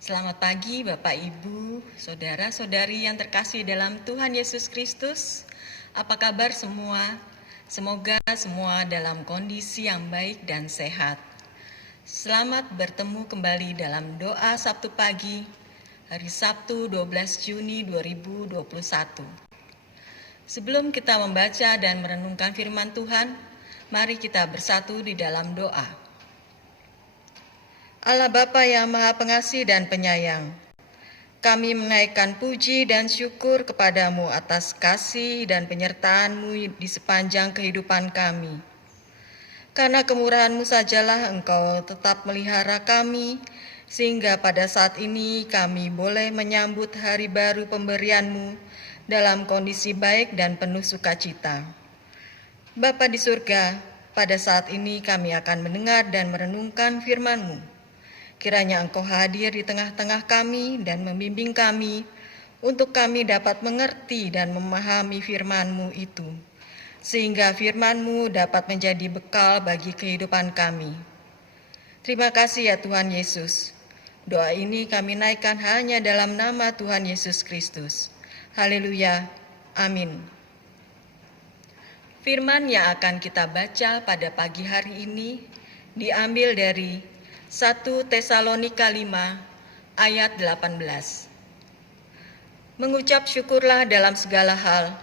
Selamat pagi Bapak Ibu, saudara-saudari yang terkasih dalam Tuhan Yesus Kristus. Apa kabar semua? Semoga semua dalam kondisi yang baik dan sehat. Selamat bertemu kembali dalam doa Sabtu pagi, hari Sabtu 12 Juni 2021. Sebelum kita membaca dan merenungkan firman Tuhan, mari kita bersatu di dalam doa. Allah Bapa yang Maha Pengasih dan Penyayang, kami menaikkan puji dan syukur kepadamu atas kasih dan penyertaan-Mu di sepanjang kehidupan kami. Karena kemurahan-Mu sajalah Engkau tetap melihara kami, sehingga pada saat ini kami boleh menyambut hari baru pemberian-Mu dalam kondisi baik dan penuh sukacita. Bapa di surga, pada saat ini kami akan mendengar dan merenungkan firman-Mu. Kiranya Engkau hadir di tengah-tengah kami dan membimbing kami untuk kami dapat mengerti dan memahami firman-Mu itu, sehingga firman-Mu dapat menjadi bekal bagi kehidupan kami. Terima kasih ya Tuhan Yesus. Doa ini kami naikkan hanya dalam nama Tuhan Yesus Kristus. Haleluya. Amin. Firman yang akan kita baca pada pagi hari ini diambil dari 1 Tesalonika 5 ayat 18. Mengucap syukurlah dalam segala hal,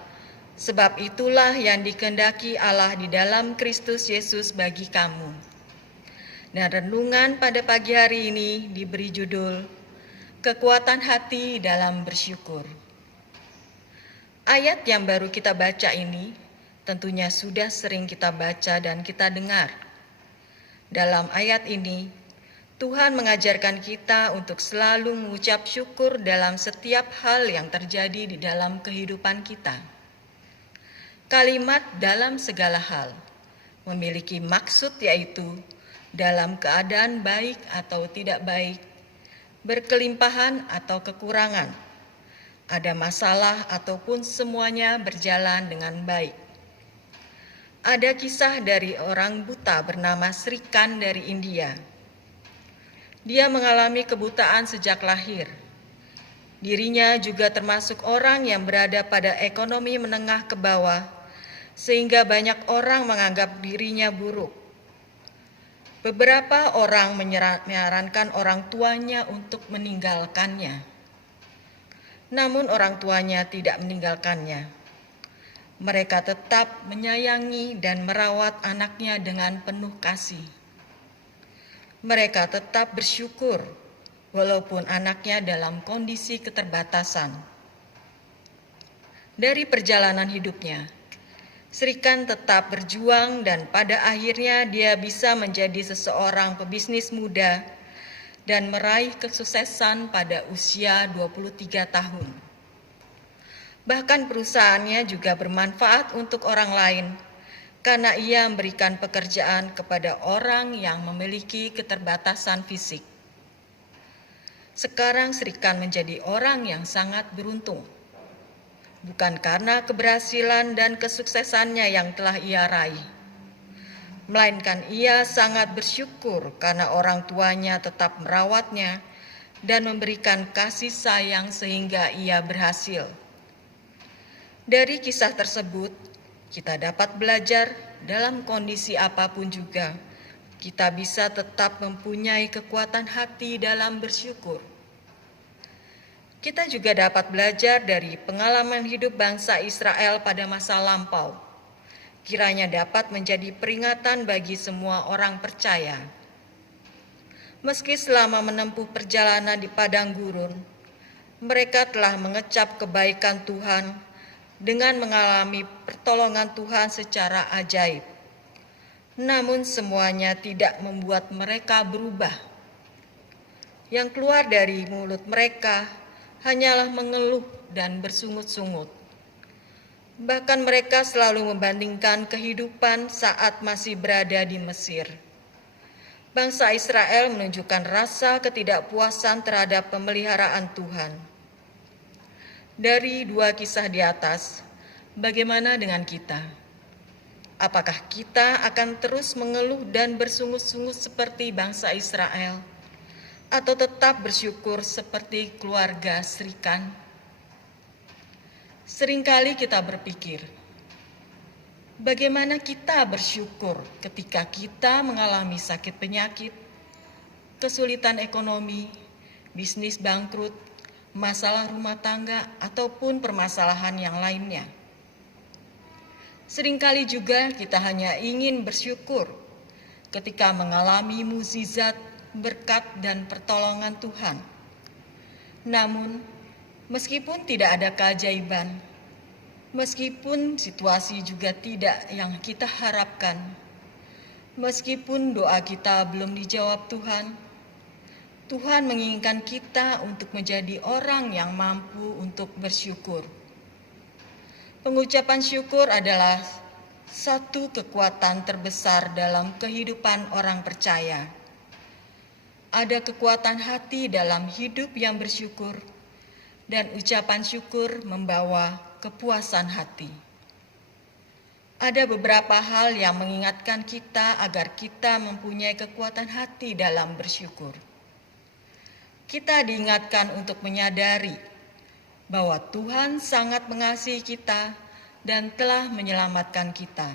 sebab itulah yang dikehendaki Allah di dalam Kristus Yesus bagi kamu. Dan renungan pada pagi hari ini diberi judul Kekuatan Hati dalam Bersyukur. Ayat yang baru kita baca ini tentunya sudah sering kita baca dan kita dengar. Dalam ayat ini, Tuhan mengajarkan kita untuk selalu mengucap syukur dalam setiap hal yang terjadi di dalam kehidupan kita. Kalimat "dalam segala hal" memiliki maksud yaitu dalam keadaan baik atau tidak baik, berkelimpahan atau kekurangan, ada masalah ataupun semuanya berjalan dengan baik. Ada kisah dari orang buta bernama Sri Khan dari India. Dia mengalami kebutaan sejak lahir. Dirinya juga termasuk orang yang berada pada ekonomi menengah ke bawah, sehingga banyak orang menganggap dirinya buruk. Beberapa orang menyarankan orang tuanya untuk meninggalkannya. Namun orang tuanya tidak meninggalkannya. Mereka tetap menyayangi dan merawat anaknya dengan penuh kasih. Mereka tetap bersyukur walaupun anaknya dalam kondisi keterbatasan. Dari perjalanan hidupnya, Sri Khan tetap berjuang dan pada akhirnya dia bisa menjadi seseorang pebisnis muda dan meraih kesuksesan pada usia 23 tahun. Bahkan perusahaannya juga bermanfaat untuk orang lain, karena ia memberikan pekerjaan kepada orang yang memiliki keterbatasan fisik. Sekarang Sri Khan menjadi orang yang sangat beruntung, bukan karena keberhasilan dan kesuksesannya yang telah ia raih, melainkan ia sangat bersyukur karena orang tuanya tetap merawatnya dan memberikan kasih sayang sehingga ia berhasil. Dari kisah tersebut, kita dapat belajar dalam kondisi apapun juga, kita bisa tetap mempunyai kekuatan hati dalam bersyukur. Kita juga dapat belajar dari pengalaman hidup bangsa Israel pada masa lampau. Kiranya dapat menjadi peringatan bagi semua orang percaya. Meski selama menempuh perjalanan di padang gurun, mereka telah mengecap kebaikan Tuhan dengan mengalami pertolongan Tuhan secara ajaib. Namun semuanya tidak membuat mereka berubah. Yang keluar dari mulut mereka hanyalah mengeluh dan bersungut-sungut. Bahkan mereka selalu membandingkan kehidupan saat masih berada di Mesir. Bangsa Israel menunjukkan rasa ketidakpuasan terhadap pemeliharaan Tuhan. Dari dua kisah di atas, bagaimana dengan kita? Apakah kita akan terus mengeluh dan bersungut-sungut seperti bangsa Israel? atau tetap bersyukur seperti keluarga Srikan? Seringkali kita berpikir, bagaimana kita bersyukur ketika kita mengalami sakit penyakit, kesulitan ekonomi, bisnis bangkrut, masalah rumah tangga, ataupun permasalahan yang lainnya. Seringkali juga kita hanya ingin bersyukur ketika mengalami mukjizat, berkat, dan pertolongan Tuhan. Namun, meskipun tidak ada keajaiban, meskipun situasi juga tidak yang kita harapkan, meskipun doa kita belum dijawab Tuhan, Tuhan menginginkan kita untuk menjadi orang yang mampu untuk bersyukur. Pengucapan syukur adalah satu kekuatan terbesar dalam kehidupan orang percaya. Ada kekuatan hati dalam hidup yang bersyukur, dan ucapan syukur membawa kepuasan hati. Ada beberapa hal yang mengingatkan kita agar kita mempunyai kekuatan hati dalam bersyukur. Kita diingatkan untuk menyadari bahwa Tuhan sangat mengasihi kita dan telah menyelamatkan kita.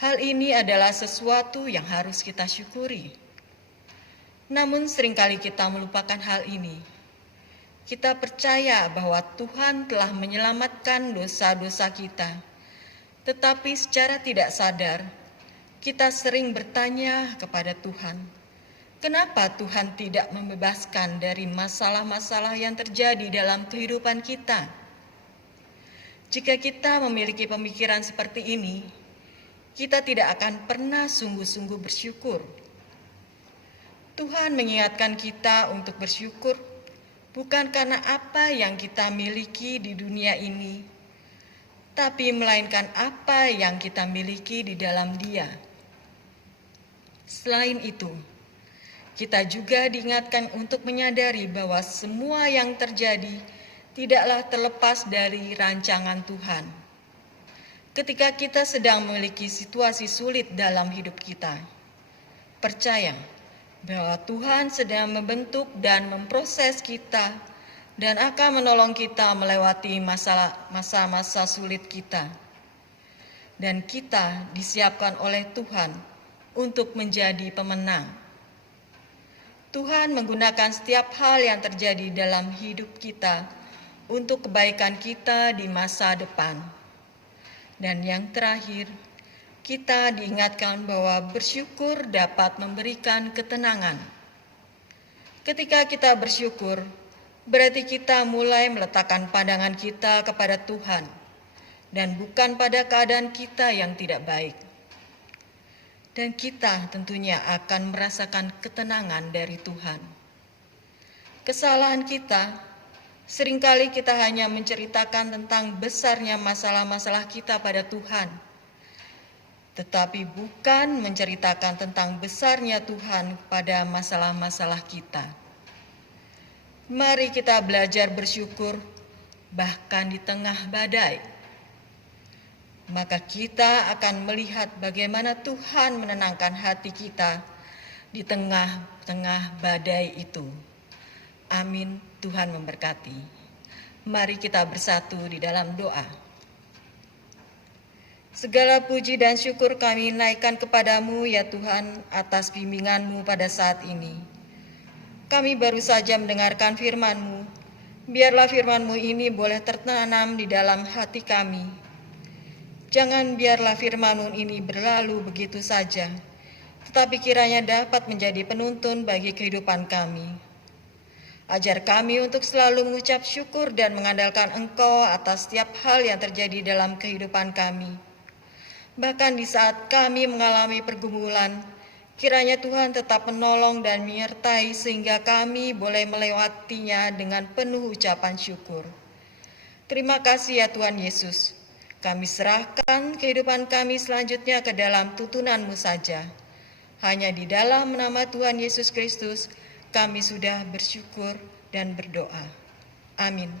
Hal ini adalah sesuatu yang harus kita syukuri. Namun seringkali kita melupakan hal ini. Kita percaya bahwa Tuhan telah menyelamatkan dosa-dosa kita, tetapi secara tidak sadar, kita sering bertanya kepada Tuhan, kenapa Tuhan tidak membebaskan dari masalah-masalah yang terjadi dalam kehidupan kita? Jika kita memiliki pemikiran seperti ini, kita tidak akan pernah sungguh-sungguh bersyukur. Tuhan mengingatkan kita untuk bersyukur bukan karena apa yang kita miliki di dunia ini, tapi melainkan apa yang kita miliki di dalam Dia. Selain itu, kita juga diingatkan untuk menyadari bahwa semua yang terjadi tidaklah terlepas dari rancangan Tuhan. Ketika kita sedang memiliki situasi sulit dalam hidup kita, percaya bahwa Tuhan sedang membentuk dan memproses kita dan akan menolong kita melewati masa-masa sulit kita. Dan kita disiapkan oleh Tuhan untuk menjadi pemenang. Tuhan menggunakan setiap hal yang terjadi dalam hidup kita untuk kebaikan kita di masa depan. Dan yang terakhir, kita diingatkan bahwa bersyukur dapat memberikan ketenangan. Ketika kita bersyukur, berarti kita mulai meletakkan pandangan kita kepada Tuhan dan bukan pada keadaan kita yang tidak baik. Dan kita tentunya akan merasakan ketenangan dari Tuhan. Kesalahan kita, seringkali kita hanya menceritakan tentang besarnya masalah-masalah kita pada Tuhan, tetapi bukan menceritakan tentang besarnya Tuhan pada masalah-masalah kita. Mari kita belajar bersyukur bahkan di tengah badai. Maka kita akan melihat bagaimana Tuhan menenangkan hati kita di tengah-tengah badai itu. Amin. Tuhan memberkati. Mari kita bersatu di dalam doa. Segala puji dan syukur kami naikkan kepadamu ya Tuhan atas bimbingan-Mu pada saat ini. Kami baru saja mendengarkan firman-Mu. Biarlah firman-Mu ini boleh tertanam di dalam hati kami. Jangan biarlah firman-Mu ini berlalu begitu saja, tetapi kiranya dapat menjadi penuntun bagi kehidupan kami. Ajar kami untuk selalu mengucap syukur dan mengandalkan Engkau atas setiap hal yang terjadi dalam kehidupan kami. Bahkan di saat kami mengalami pergumulan, kiranya Tuhan tetap menolong dan menyertai sehingga kami boleh melewatinya dengan penuh ucapan syukur. Terima kasih ya Tuhan Yesus. Kami serahkan kehidupan kami selanjutnya ke dalam tuntunan-Mu saja. Hanya di dalam nama Tuhan Yesus Kristus, kami sudah bersyukur dan berdoa. Amin.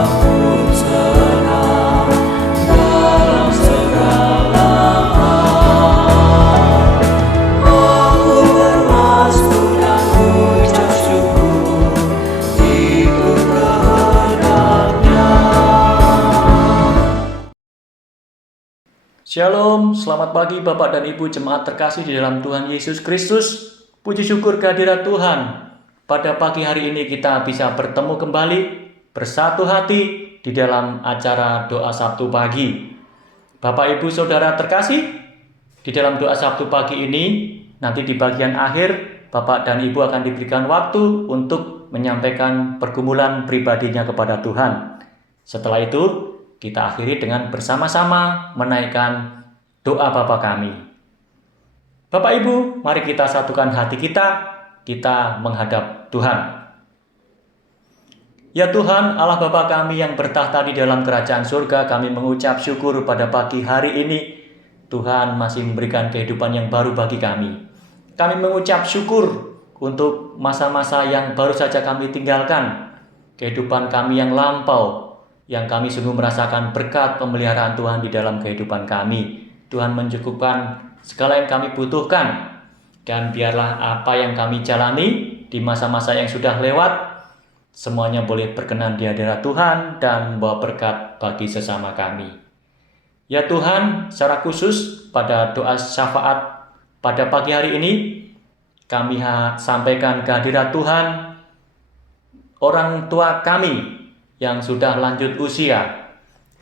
pun senang dalam segala hal. Aku bermasmur dan ucap syukur ikut kehendak-Nya. Shalom, selamat pagi Bapak dan Ibu jemaat terkasih di dalam Tuhan Yesus Kristus. Puji syukur kehadirat Tuhan. Pada pagi hari ini kita bisa bertemu kembali bersatu hati di dalam acara doa Sabtu pagi. Bapak Ibu Saudara terkasih, di dalam doa Sabtu pagi ini nanti di bagian akhir Bapak dan Ibu akan diberikan waktu untuk menyampaikan pergumulan pribadinya kepada Tuhan. Setelah itu kita akhiri dengan bersama-sama menaikkan doa Bapa kami. Bapak Ibu, mari kita satukan hati kita menghadap Tuhan. Ya Tuhan, Allah Bapa kami yang bertahta di dalam kerajaan surga, kami mengucap syukur pada pagi hari ini. Tuhan masih memberikan kehidupan yang baru bagi kami. Kami mengucap syukur untuk masa-masa yang baru saja kami tinggalkan. Kehidupan kami yang lampau, yang kami sungguh merasakan berkat pemeliharaan Tuhan di dalam kehidupan kami. Tuhan mencukupkan segala yang kami butuhkan. Dan biarlah apa yang kami jalani di masa-masa yang sudah lewat, semuanya boleh berkenan di hadirat Tuhan dan membawa berkat bagi sesama kami. Ya Tuhan, secara khusus pada doa syafaat pada pagi hari ini, kami sampaikan kehadirat Tuhan orang tua kami yang sudah lanjut usia.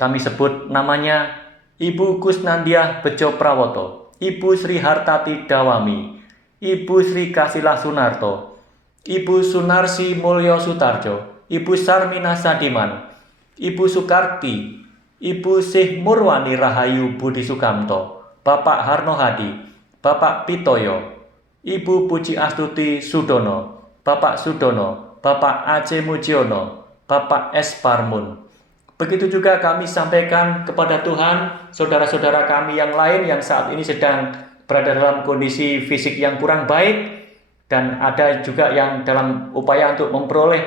Kami sebut namanya Ibu Kusnandia Bejo Prawoto, Ibu Sri Hartati Dawami, Ibu Sri Kasilah Sunarto, Ibu Sunarsi Mulyo Sutarjo, Ibu Sarmina Sadiman, Ibu Sukarti, Ibu Sih Murwani Rahayu Budi Sukamto, Bapak Harno Hadi, Bapak Pitoyo, Ibu Puji Astuti Sudono, Bapak Sudono, Bapak Aceh Mujiono, Bapak S. Parmun. Begitu juga kami sampaikan kepada Tuhan saudara-saudara kami yang lain yang saat ini sedang berada dalam kondisi fisik yang kurang baik, dan ada juga yang dalam upaya untuk memperoleh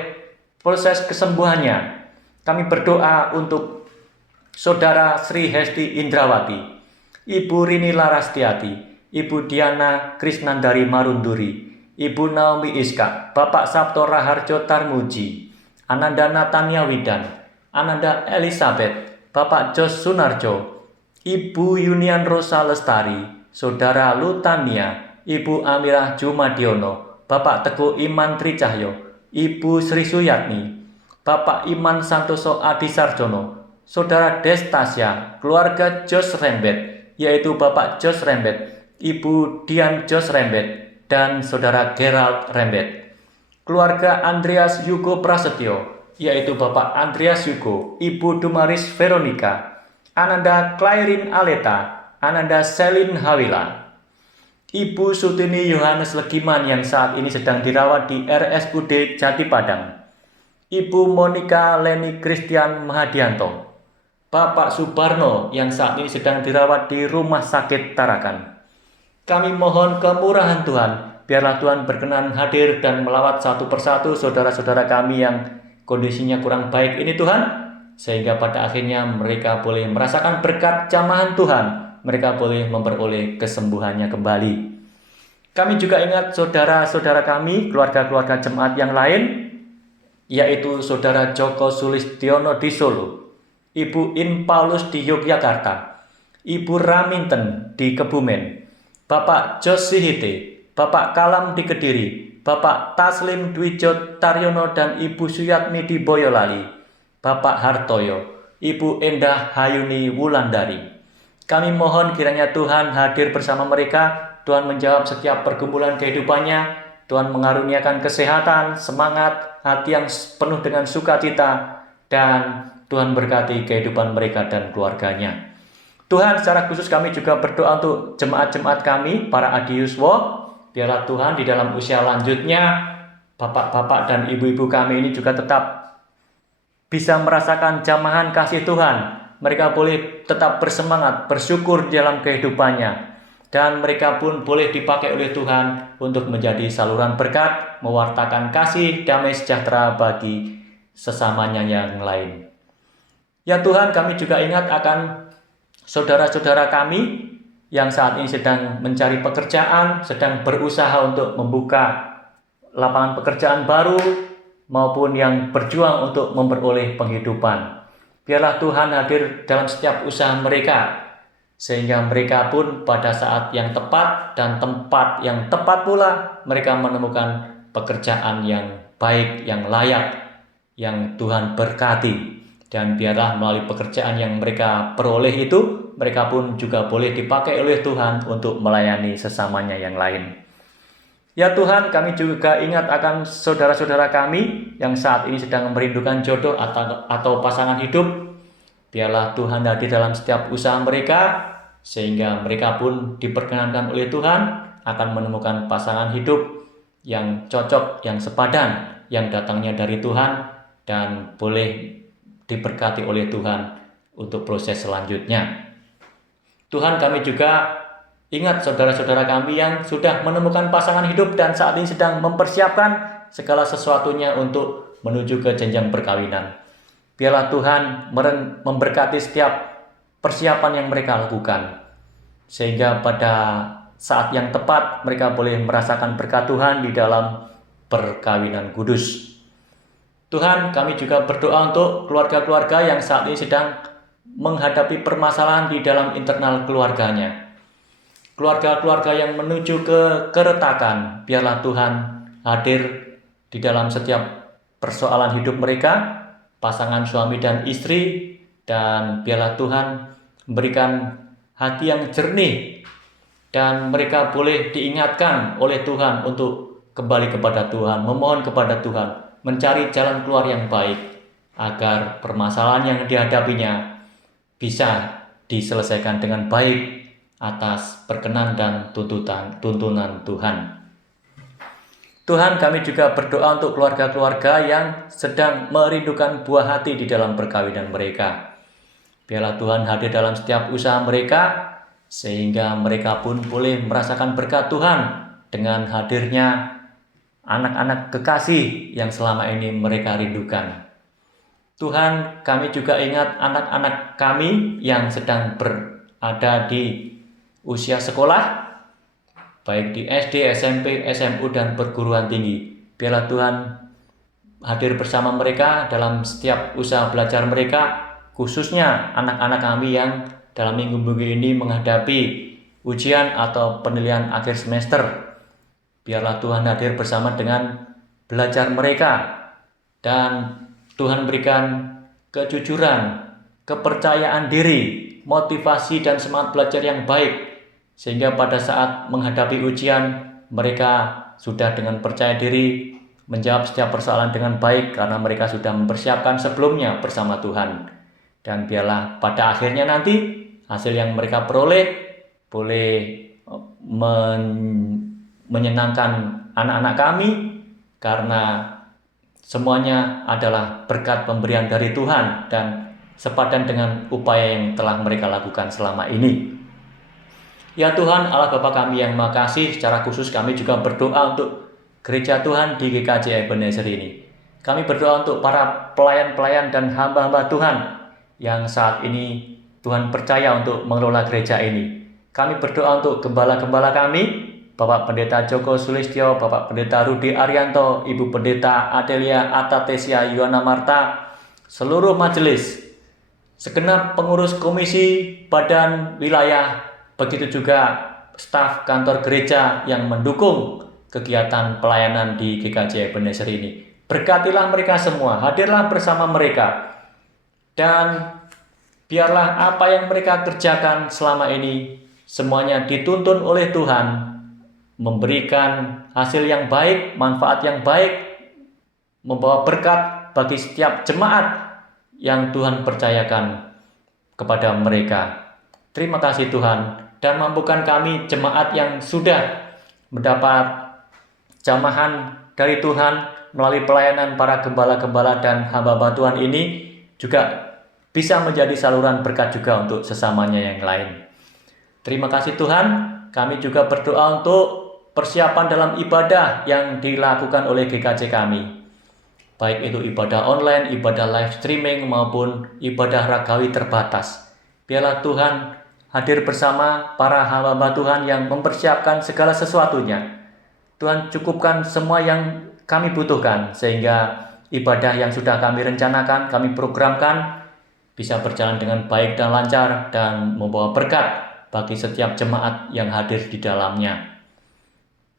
proses kesembuhannya. Kami berdoa untuk Saudara Sri Hesti Indrawati, Ibu Rini Larastiati, Ibu Diana Krisnandari Marunduri, Ibu Naomi Iska, Bapak Sabto Raharjo Tarmuji, Ananda Natania Widan, Ananda Elizabeth, Bapak Jos Sunarjo, Ibu Yunian Rosa Lestari, Saudara Lutania, Ibu Amirah Jumadiono, Bapak Teguh Iman Tricahyo, Ibu Sri Suyatni, Bapak Iman Santoso Adi Sarjono, Saudara Destasya, keluarga Jos Rembet, yaitu Bapak Jos Rembet, Ibu Dian Jos Rembet, dan Saudara Gerald Rembet. Keluarga Andreas Yugo Prasetyo, yaitu Bapak Andreas Yugo, Ibu Dumaris Veronica, Ananda Clairin Aleta, Ananda Selin Hawila, Ibu Sutini Yohanes Legiman yang saat ini sedang dirawat di RSUD Jati Padang, Ibu Monica Leni Christian Mahadianto, Bapak Subarno yang saat ini sedang dirawat di Rumah Sakit Tarakan. Kami mohon kemurahan Tuhan, biarlah Tuhan berkenan hadir dan melawat satu persatu saudara-saudara kami yang kondisinya kurang baik ini Tuhan, sehingga pada akhirnya mereka boleh merasakan berkat jamahan Tuhan, mereka boleh memperoleh kesembuhannya kembali. Kami juga ingat saudara-saudara kami, keluarga-keluarga jemaat yang lain, yaitu Saudara Joko Sulistiono di Solo, Ibu In Paulus di Yogyakarta, Ibu Raminten di Kebumen, Bapak Jos Sihite, Bapak Kalam di Kediri, Bapak Taslim Dwijo Taryono dan Ibu Suyatmi di Boyolali, Bapak Hartoyo, Ibu Endah Hayuni Wulandari. Kami mohon kiranya Tuhan hadir bersama mereka, Tuhan menjawab setiap pergumulan kehidupannya, Tuhan mengaruniakan kesehatan, semangat, hati yang penuh dengan sukacita, dan Tuhan berkati kehidupan mereka dan keluarganya. Tuhan, secara khusus kami juga berdoa untuk jemaat-jemaat kami, para adiuswo. Biarlah Tuhan di dalam usia lanjutnya, bapak-bapak dan ibu-ibu kami ini juga tetap bisa merasakan jamahan kasih Tuhan. Mereka boleh tetap bersemangat, bersyukur dalam kehidupannya. Dan mereka pun boleh dipakai oleh Tuhan untuk menjadi saluran berkat, mewartakan kasih, damai sejahtera bagi sesamanya yang lain. Ya Tuhan, kami juga ingat akan saudara-saudara kami yang saat ini sedang mencari pekerjaan, sedang berusaha untuk membuka lapangan pekerjaan baru, maupun yang berjuang untuk memperoleh penghidupan. Biarlah Tuhan hadir dalam setiap usaha mereka, sehingga mereka pun pada saat yang tepat dan tempat yang tepat pula mereka menemukan pekerjaan yang baik, yang layak, yang Tuhan berkati. Dan biarlah melalui pekerjaan yang mereka peroleh itu, mereka pun juga boleh dipakai oleh Tuhan untuk melayani sesamanya yang lain. Ya Tuhan, kami juga ingat akan saudara-saudara kami yang saat ini sedang merindukan jodoh atau pasangan hidup. Biarlah Tuhan hadir dalam setiap usaha mereka, sehingga mereka pun diperkenankan oleh Tuhan akan menemukan pasangan hidup yang cocok, yang sepadan, yang datangnya dari Tuhan, dan boleh diberkati oleh Tuhan untuk proses selanjutnya. Tuhan, kami juga ingat saudara-saudara kami yang sudah menemukan pasangan hidup dan saat ini sedang mempersiapkan segala sesuatunya untuk menuju ke jenjang perkawinan. Biarlah Tuhan memberkati setiap persiapan yang mereka lakukan, sehingga pada saat yang tepat mereka boleh merasakan berkat Tuhan di dalam perkawinan kudus. Tuhan, kami juga berdoa untuk keluarga-keluarga yang saat ini sedang menghadapi permasalahan di dalam internal keluarganya. Keluarga-keluarga yang menuju ke keretakan, biarlah Tuhan hadir di dalam setiap persoalan hidup mereka, pasangan suami dan istri, dan biarlah Tuhan memberikan hati yang jernih, dan mereka boleh diingatkan oleh Tuhan untuk kembali kepada Tuhan, memohon kepada Tuhan, mencari jalan keluar yang baik, agar permasalahan yang dihadapinya bisa diselesaikan dengan baik atas perkenan dan tuntunan Tuhan. Tuhan, kami juga berdoa untuk keluarga-keluarga yang sedang merindukan buah hati di dalam perkawinan mereka. Biarlah Tuhan hadir dalam setiap usaha mereka, sehingga mereka pun boleh merasakan berkat Tuhan dengan hadirnya anak-anak kekasih yang selama ini mereka rindukan. Tuhan, kami juga ingat anak-anak kami yang sedang berada di usia sekolah, baik di SD, SMP, SMU, dan perguruan tinggi. Biarlah Tuhan hadir bersama mereka dalam setiap usaha belajar mereka, khususnya anak-anak kami yang dalam minggu-minggu ini menghadapi ujian atau penilaian akhir semester. Biarlah Tuhan hadir bersama dengan belajar mereka, dan Tuhan berikan kejujuran, kepercayaan diri, motivasi dan semangat belajar yang baik, sehingga pada saat menghadapi ujian mereka sudah dengan percaya diri menjawab setiap persoalan dengan baik karena mereka sudah mempersiapkan sebelumnya bersama Tuhan. Dan biarlah pada akhirnya nanti hasil yang mereka peroleh boleh menyenangkan anak-anak kami, karena semuanya adalah berkat pemberian dari Tuhan dan sepadan dengan upaya yang telah mereka lakukan selama ini. Ya Tuhan, Allah Bapa kami yang Maha Kasih, secara khusus kami juga berdoa untuk gereja Tuhan di GKJ Ebenezer ini. Kami berdoa untuk para pelayan-pelayan dan hamba-hamba Tuhan yang saat ini Tuhan percaya untuk mengelola gereja ini. Kami berdoa untuk gembala-gembala kami, Bapak Pendeta Joko Sulistyo, Bapak Pendeta Rudi Arianto, Ibu Pendeta Adelia Atatesia Yuana Marta, seluruh majelis, segenap pengurus komisi badan wilayah, begitu juga staf kantor gereja yang mendukung kegiatan pelayanan di GKJ Ebenezer ini. Berkatilah mereka semua, hadirlah bersama mereka, dan biarlah apa yang mereka kerjakan selama ini semuanya dituntun oleh Tuhan, memberikan hasil yang baik, manfaat yang baik, membawa berkat bagi setiap jemaat yang Tuhan percayakan kepada mereka. Terima kasih Tuhan, dan mampukan kami jemaat yang sudah mendapat jamahan dari Tuhan melalui pelayanan para gembala-gembala dan hamba-hamba Tuhan ini juga bisa menjadi saluran berkat juga untuk sesamanya yang lain. Terima kasih Tuhan. Kami juga berdoa untuk persiapan dalam ibadah yang dilakukan oleh GKJ kami. baik itu ibadah online, ibadah live streaming, maupun ibadah ragawi terbatas. Biarlah Tuhan hadir bersama para hamba Tuhan yang mempersiapkan segala sesuatunya. Tuhan cukupkan semua yang kami butuhkan, sehingga ibadah yang sudah kami rencanakan, kami programkan, bisa berjalan dengan baik dan lancar dan membawa berkat bagi setiap jemaat yang hadir di dalamnya.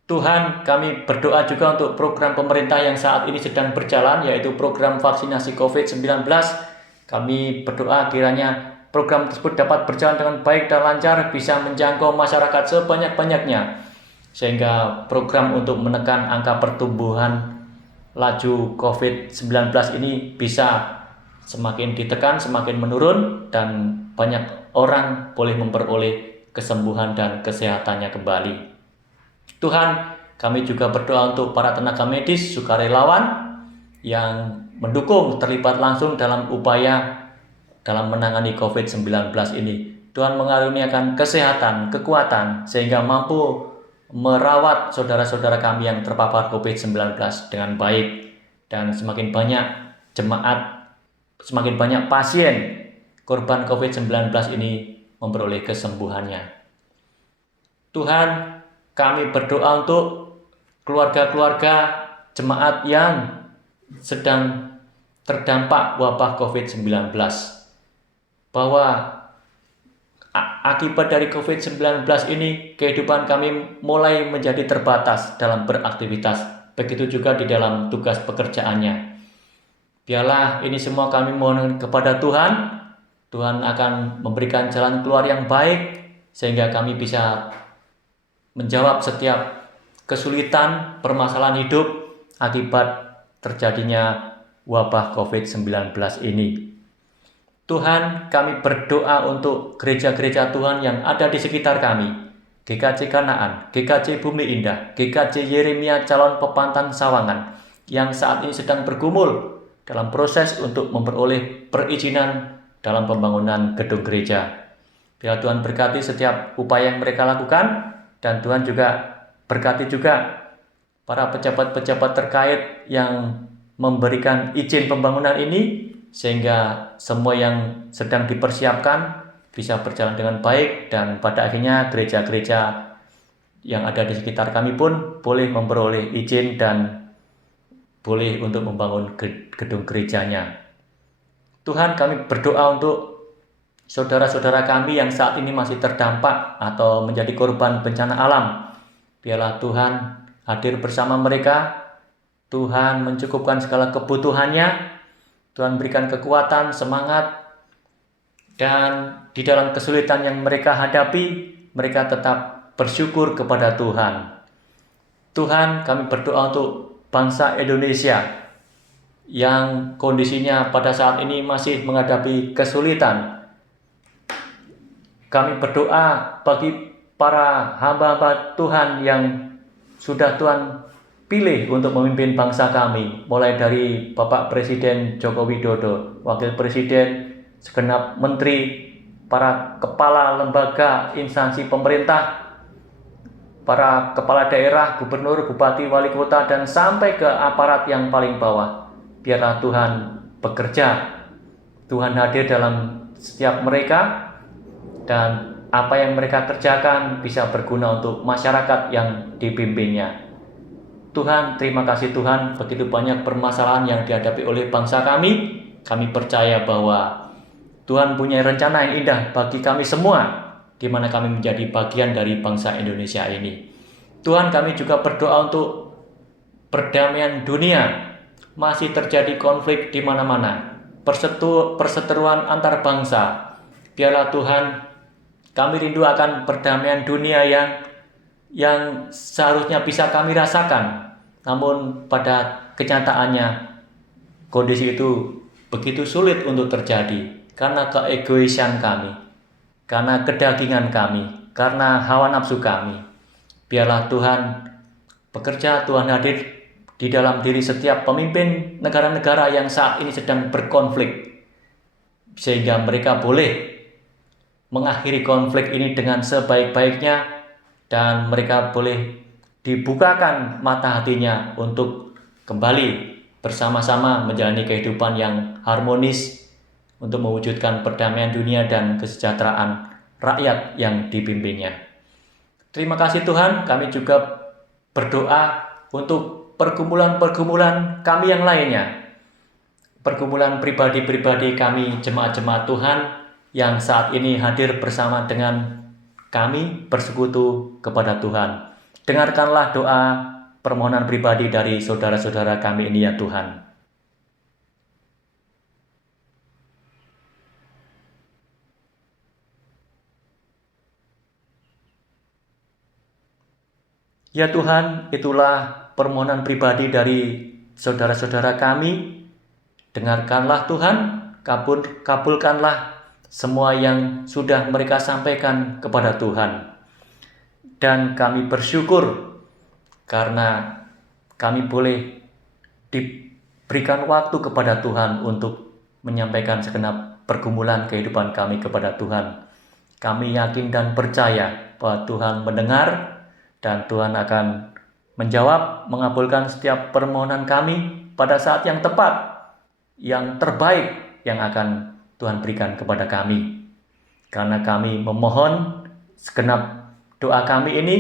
Tuhan, kami berdoa juga untuk program pemerintah yang saat ini sedang berjalan, yaitu program vaksinasi COVID-19. Kami berdoa kiranya program tersebut dapat berjalan dengan baik dan lancar, bisa menjangkau masyarakat sebanyak-banyaknya, sehingga program untuk menekan angka pertumbuhan laju COVID-19 ini bisa semakin ditekan, semakin menurun, dan banyak orang boleh memperoleh kesembuhan dan kesehatannya kembali. Tuhan, kami juga berdoa untuk para tenaga medis, sukarelawan yang mendukung, terlibat langsung dalam upaya dalam menangani COVID-19 ini. Tuhan mengaruniakan kesehatan, kekuatan, sehingga mampu merawat saudara-saudara kami yang terpapar COVID-19 dengan baik. Dan semakin banyak jemaat, semakin banyak pasien korban COVID-19 ini memperoleh kesembuhannya. Tuhan, kami berdoa untuk keluarga-keluarga jemaat yang sedang terdampak wabah COVID-19, bahwa akibat dari COVID-19 ini kehidupan kami mulai menjadi terbatas dalam beraktivitas, begitu juga di dalam tugas pekerjaannya. Biarlah ini semua kami mohon kepada Tuhan. Tuhan akan memberikan jalan keluar yang baik, sehingga kami bisa menjawab setiap kesulitan, permasalahan hidup akibat terjadinya wabah COVID-19 ini. Tuhan, kami berdoa untuk gereja-gereja Tuhan yang ada di sekitar kami. GKJ Kanaan, GKJ Bumi Indah, GKJ Yeremia Calon Pepantan Sawangan, yang saat ini sedang bergumul dalam proses untuk memperoleh perizinan dalam pembangunan gedung gereja. Biar Tuhan berkati setiap upaya yang mereka lakukan, dan Tuhan juga berkati juga para pejabat-pejabat terkait yang memberikan izin pembangunan ini, sehingga semua yang sedang dipersiapkan bisa berjalan dengan baik, dan pada akhirnya gereja-gereja yang ada di sekitar kami pun boleh memperoleh izin dan boleh untuk membangun gedung gerejanya. Tuhan, kami berdoa untuk saudara-saudara kami yang saat ini masih terdampak atau menjadi korban bencana alam. Biarlah Tuhan hadir bersama mereka. Tuhan mencukupkan segala kebutuhannya. Tuhan berikan kekuatan, semangat, dan di dalam kesulitan yang mereka hadapi, mereka tetap bersyukur kepada Tuhan. Tuhan, kami berdoa untuk bangsa Indonesia yang kondisinya pada saat ini masih menghadapi kesulitan. Kami berdoa bagi para hamba-hamba Tuhan yang sudah Tuhan pilih untuk memimpin bangsa kami, mulai dari Bapak Presiden Joko Widodo, Wakil Presiden, segenap menteri, para kepala lembaga, instansi pemerintah, para kepala daerah, gubernur, bupati, wali kota, dan sampai ke aparat yang paling bawah. Biarlah Tuhan bekerja, Tuhan hadir dalam setiap mereka, dan apa yang mereka kerjakan bisa berguna untuk masyarakat yang dipimpinnya. Tuhan, terima kasih Tuhan, begitu banyak permasalahan yang dihadapi oleh bangsa kami. Kami percaya bahwa Tuhan punya rencana yang indah bagi kami semua, di mana kami menjadi bagian dari bangsa Indonesia ini. Tuhan, kami juga berdoa untuk perdamaian dunia. Masih terjadi konflik di mana-mana, perseteruan antar bangsa. Biarlah Tuhan, kami rindu akan perdamaian dunia yang seharusnya bisa kami rasakan. Namun pada kenyataannya kondisi itu begitu sulit untuk terjadi karena keegoisan kami, karena kedagingan kami, karena hawa nafsu kami. Biarlah Tuhan bekerja, Tuhan hadir di dalam diri setiap pemimpin negara-negara yang saat ini sedang berkonflik, sehingga mereka boleh mengakhiri konflik ini dengan sebaik-baiknya, dan mereka boleh dibukakan mata hatinya untuk kembali bersama-sama menjalani kehidupan yang harmonis untuk mewujudkan perdamaian dunia dan kesejahteraan rakyat yang dipimpinnya. Terima kasih Tuhan, kami juga berdoa untuk pergumulan-pergumulan kami yang lainnya. Pergumulan pribadi-pribadi kami, jemaat-jemaat Tuhan yang saat ini hadir bersama dengan kami bersekutu kepada Tuhan. Dengarkanlah doa permohonan pribadi dari saudara-saudara kami ini ya Tuhan. Ya Tuhan, itulah permohonan pribadi dari saudara-saudara kami. Dengarkanlah Tuhan, kabulkanlah semua yang sudah mereka sampaikan kepada Tuhan. Dan kami bersyukur karena kami boleh diberikan waktu kepada Tuhan untuk menyampaikan segenap pergumulan kehidupan kami kepada Tuhan. Kami yakin dan percaya bahwa Tuhan mendengar dan Tuhan akan menjawab, mengabulkan setiap permohonan kami pada saat yang tepat, yang terbaik yang akan Tuhan berikan kepada kami. Karena kami memohon segenap doa kami ini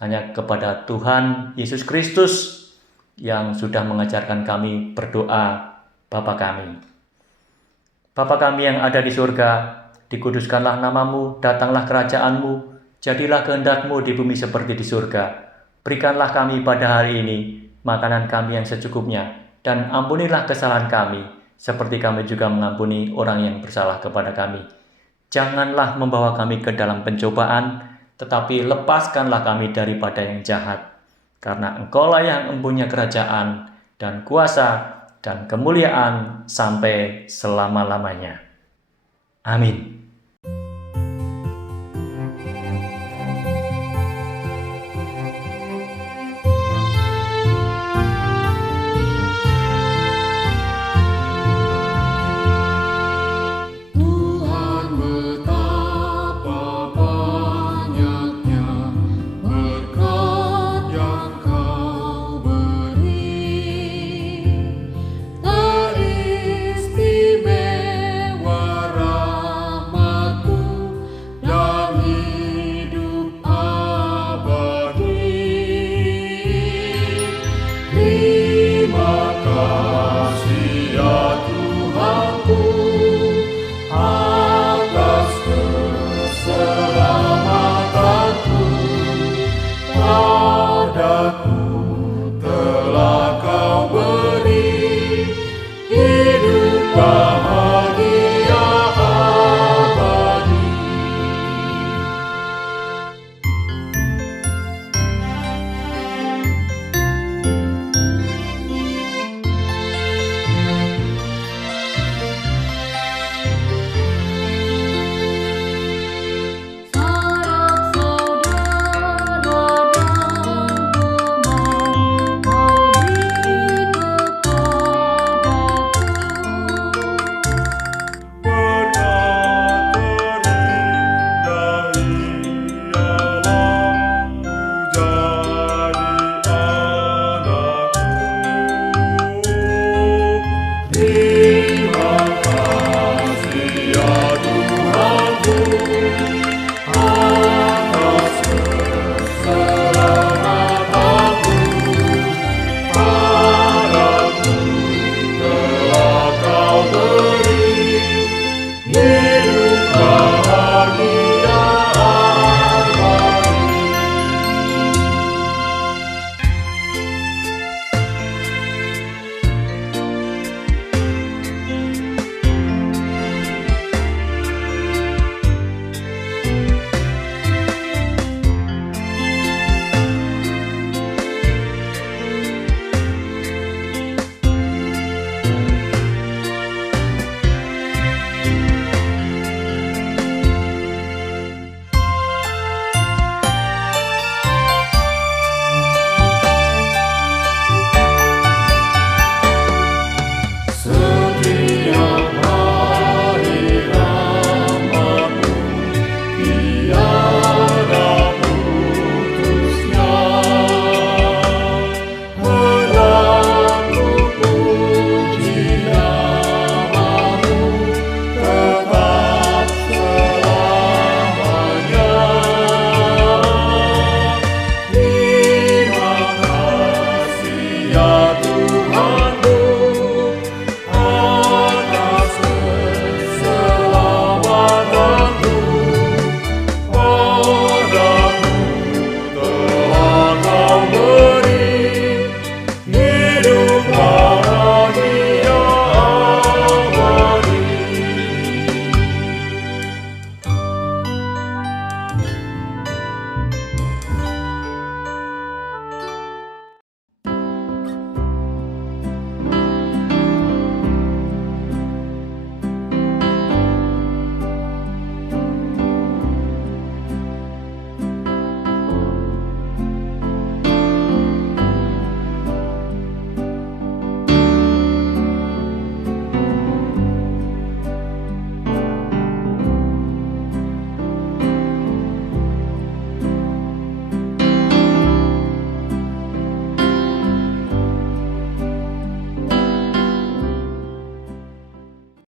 hanya kepada Tuhan Yesus Kristus yang sudah mengajarkan kami berdoa, Bapa kami. Bapa kami yang ada di surga, dikuduskanlah namamu, datanglah kerajaanmu, jadilah kehendak-Mu di bumi seperti di surga. Berikanlah kami pada hari ini makanan kami yang secukupnya, dan ampunilah kesalahan kami, seperti kami juga mengampuni orang yang bersalah kepada kami. Janganlah membawa kami ke dalam pencobaan, tetapi lepaskanlah kami daripada yang jahat. Karena Engkaulah yang mempunyai kerajaan, dan kuasa, dan kemuliaan sampai selama-lamanya. Amin.